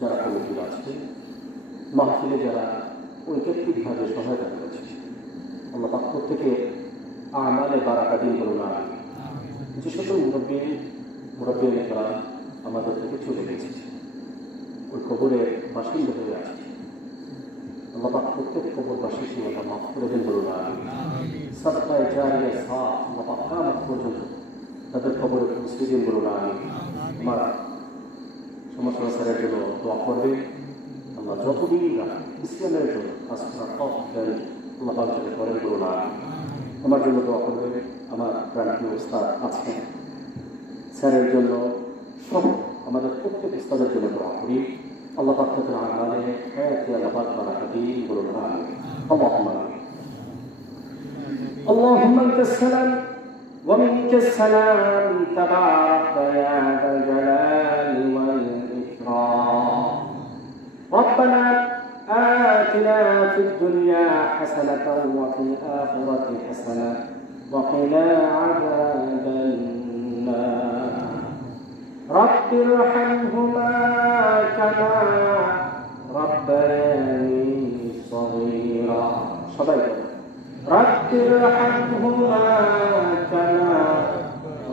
যারা কমিটির আছে, মাহফিলে যারা ঐকাত্মিকভাবে সহায়তা করেছে, আল্লাহ পাক প্রত্যেকে আমালে বারাকা দিন করুন। যে সকল মুরব্বীরা আমাদের থেকে চলে গেছে, ওই কবরের বাসিন্দা হয়ে আছে, আল্লাহ পাক প্রত্যেক কবরবাসীকে আল্লাহ মাফ করে দিন বলুন। সাদকায়ে জারিয়া সাফ আল্লাহ পাক কিয়ামত পর্যন্ত তাদের কবরে পৌঁছে দিন বলুন। আমার সমস্যা স্যারের জন্য দোয়া করবে। আল্লাহ যতদিন ইসলামের জন্য কাজ করার আল্লাহ পাক যাতে করেন বলুন। আমার জন্য দোয়া করবে। আমার প্রাণপ্রিয় উস্তাদ আছেন, স্যারের জন্য সব আমাদের প্রত্যেক উস্তাদের জন্য দোয়া করি। আল্লাহ পাক তাদের আমালে হায়াতে আল্লাহ পাক বারাকা দিন বলুন। আল্লাহুম্মা আল্লাহুম্মা আনতাস সালাম ওয়া মিনকাস সালাম তাবারাকতা ইয়া যাল জালালি ওয়াল ইকরাম। ربنا آتنا في الدنيا حسنة وفي الآخرة حسنة وقنا عذاب النار. رب ارحمهما كما ربياني صغيرا. رب ارحمهما كما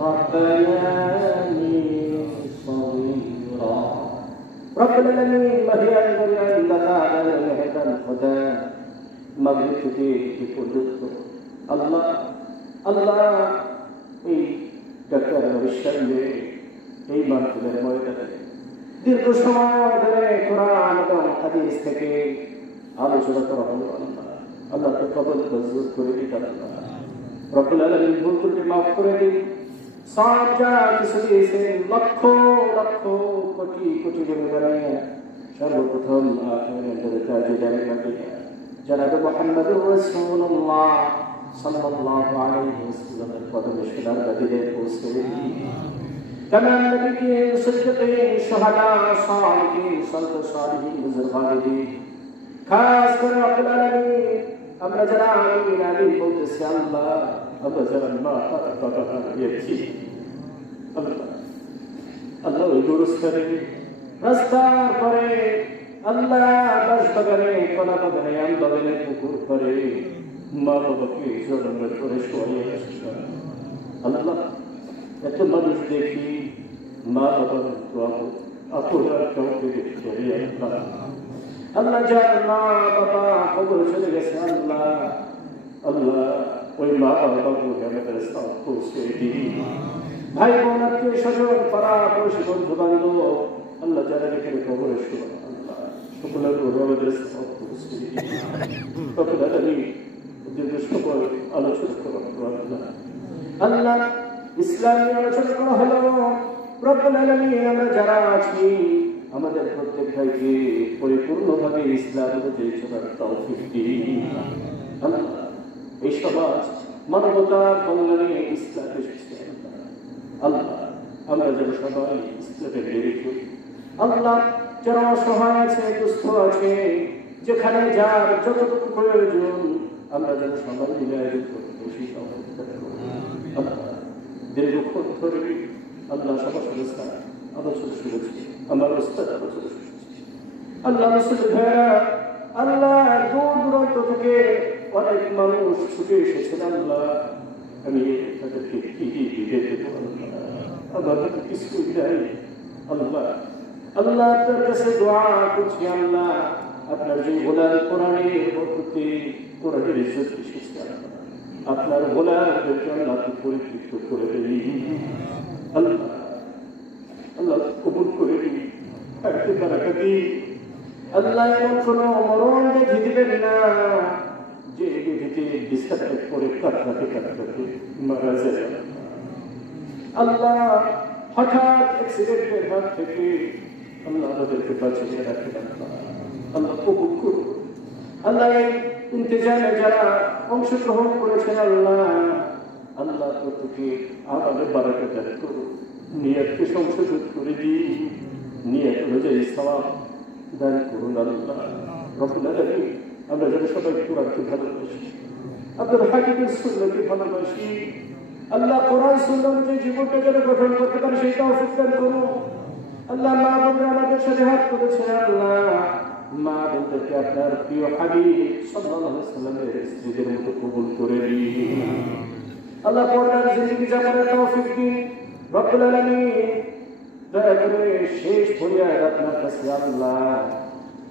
ربياني صغيرا. رب العالمين مهيا عندك على الهدى الهدى مغرب থেকে এই পর্যন্ত আল্লাহ এই ডাক্তার নবিশালে এই মাহফিলের ময়দানে দীর্ঘ সময় ধরে কোরআন এবং হাদিস থেকে আলোচনা করা হলো। আল্লাহ তো কবুল মঞ্জুর করে দিন। রব্বুল আলামিন ভুল ত্রুটি মাফ করে দিন। সব যারা কিছু দিয়েছেন লক্ষ লক্ষ কোটি কোটি বলে সর্বপ্রথম জনাব মুহাম্মদুর রাসূলুল্লাহ সাল্লাল্লাহু আলাইহি ওয়াসাল্লামের কদমে সোনার গাদিতে পৌঁছে দিন। तमाम नबीयीन सिद्दीकीन शुहदा सालिहीन सल्लल्लाहु सालिहीन बुजुर्गानी खास করে রব্বুল আলামিন আমরা যারা আমিন আমিন বলতেছি আল্লাহ আমরা যারা না কথা দিয়েছি আল্লাহ ওই দুরুস্তারে রাস্তার পরে আল্লাহ বাসবাগানে কোনা বাগানে আমবাগানে পুকুর পরে মা বাবাকে জন্মের পরে শোয়ে আল্লাহ এত মানুষ দেখি মা বাবার আপনার কাউকে দেখতে আল্লাহ যার মা বাবা কবর চলে গেছে আল্লাহ আল্লাহ ওই মা বাবাকে আমাদের সাথ পৌঁছে দিন। ভাই বোন আত্মীয় স্বজন পাড়া পড়োশি বন্ধু বান্ধব আল্লাহ যারা এখানে কবরে শোয়া আল্লাহ সকলের উপরে আমাদের সাথ পৌঁছে দিন। সকল আলোচনা করা আল্লাহ ইসলামী আলোচনা করা হলো। রব্বুল আলামিন আমরা যারা আছি আমাদের প্রত্যেক ভাইকে পরিপূর্ণভাবে ইসলামের প্রতি চলার তৌফিক দিন। আল্লাহ এই সমাজ মানবতার কল্যাণে ইসলামের আল্লাহ আমরা যেন সবাই ইসলামের দেরি করি। আল্লাহ যারা অসহায় আছে দুস্থ আছে যেখানে যার যতটুকু প্রয়োজন আমরা যেন সবাই মিলে দীর্ঘক্ষণ ধরে আল্লাহ সবার সংস্থা আলোচনা শুনেছি। আমার ওস্তাদ আলোচনা শুনেছি। আল্লাহ আল্লাহ দূর দূরান্ত থেকে অনেক মানুষ ছুটে এসেছেন আল্লাহ। আমি তাদেরকে কি দিতে দেবো আমার কিছুই নাই আল্লাহ। আল্লাহ আপনার কাছে দোয়া করছি আল্লাহ আপনার যে গোলাম কোরআনের বরকতে কোরআনের ইজ্জত এসেছে আপনার গোলামদেরকে আল্লাহ পরিতৃপ্ত করে দিন আল্লাহ। আল্লাহ কবুল করে দিন আল্লাহ। এমন কোন মরণ দেখে দিবেন না যে বিধিতে বিছানায় পড়ে কাতরাতে কাতরাতে মারা যায় আল্লাহ। হঠাৎ অ্যাক্সিডেন্টের হাত থেকে আল্লাহ আমাদেরকে বাঁচিয়ে রাখেন আল্লাহ কবুল করুন আল্লাহ। এই ইন্তেজামে যারা অংশগ্রহণ করেছেন আল্লাহ আল্লাহ প্রত্যেকে আমাদের বারাকা দান করুন। নিয়তকে সংশোধন করে দিন, নিয়ত অনুযায়ী সওয়াব দান করুন আল্লাহ। রব্বুল আলামিন আমরা যেন সবাই কোরআনকে ভালোবাসি, আপনার হাবিবের সুন্নাহকে ভালোবাসি আল্লাহ। কোরআন সুন্নাহ অনুযায়ী জীবনটা যেন গঠন করতে পারে সেই তৌফিক দান করুন। আল্লাহ মা বোনরা আমাদের সাথে হাত করেছে আল্লাহ মা বোনদেরকে আপনার প্রিয় হাবিব সাল্লাল্লাহু আলাইহি ওয়াসাল্লামের স্ত্রীদের মতো কবুল করে দিন আল্লাহ পর্দার জিন্দেগি যাপনের তৌফিক দিন রব্বুল আলামিন দয়া করে শেষ ফরিয়াদ আপনার কাছে আল্লাহ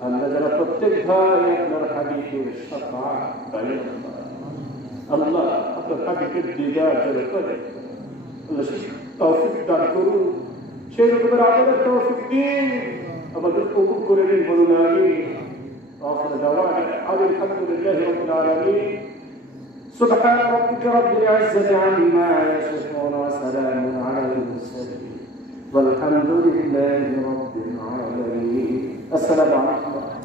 আমরা যারা প্রত্যেক ভাই আপনার হাবিবের শাফাআত পাই আল্লাহ আপনার হাবিবের দিদার যারা করে আল্লাহ তৌফিক দান করুন সেই রকমের আমাদের তৌফিক দিন আমাদের কবুল করে দিন বলুন আমিন آخر دعوانا الحمد لله رب العالمين سبحان ربك رب العزة عما يصفون وسلام على المرسلين والحمد لله رب العالمين السلام عليكم